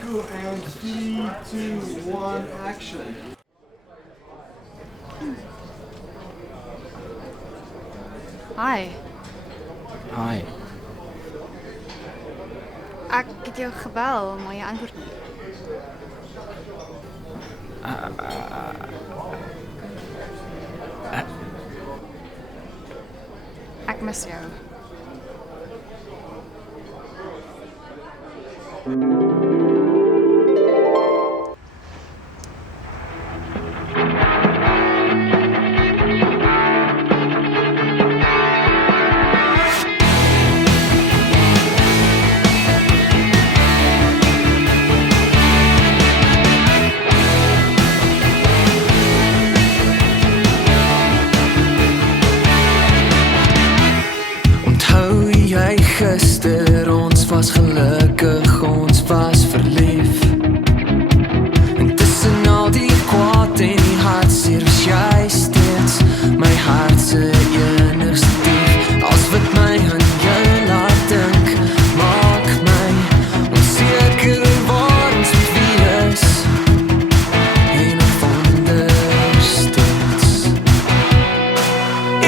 Cool, and 3, 2, 1, action. Hi, Hi. ek het jou gebel, maar jy antwoord nie. Ek mis jou. Onthou jy gister, ons was gelukkig, ons was verlief. En tussen al die kwaad en die hartseer was jy steeds my hart se enigste dief. Als wat my aan jou laat dink, maak my onseker waar ons moet wees. En ek wonder steeds.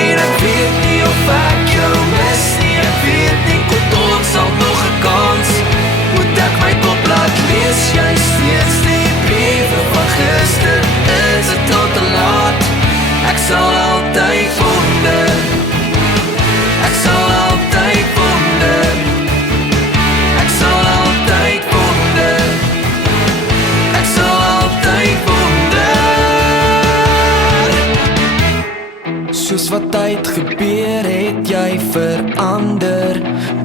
En ek weet nie of ek jou mis nie, ek weet nie, komt ons al nog 'n kans. Moet ek my kop laat lees, jy steeds die briewe van gister, is het al te laat? Ek sal altyd wonder, ek sal altyd wonder, ek sal altyd wonder, ek sal altyd wonder. Soos wat tyd gebeur het jy verander.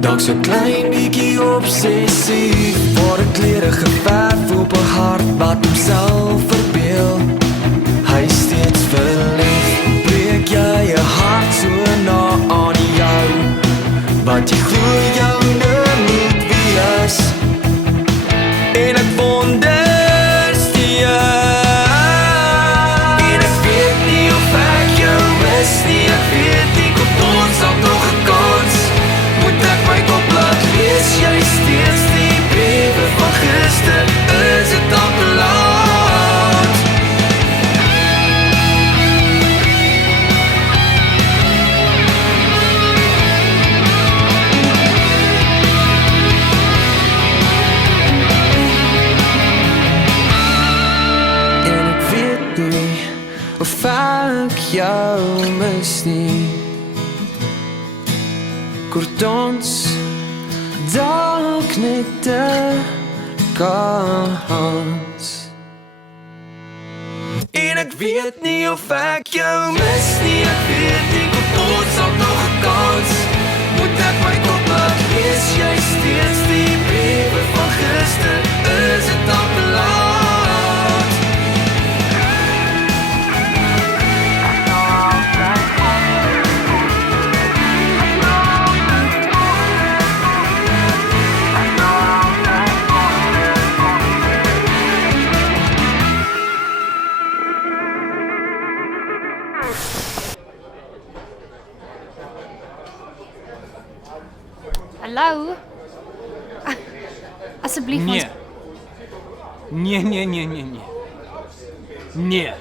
Dalk so klein bietjie obsessief, waar ek klere geverf op 'n hart wat homself verbeel. Hy steeds verlief, breek jy 'n hart so na aan jou, wat jy glo jou nou moet wees. En ek wonder steeds. En ek weet nie of ek jou mis nie, ek weet nie, komt ons al nog 'n kans? Moet ek my kop laat lees, jy steeds die briewe van gister, is het al te laat? En ek weet nie of ek jou mis nie. Kort ons dalk net 'n kans. En ek weet nie of ek jou mis nie, ek weet nie, komt ons al nog 'n kans? Moet ek my kop laat lees, jy steeds die briewe van gister, is het al te laat? Hallo? Asseblief Nee. ons Nee. Nee.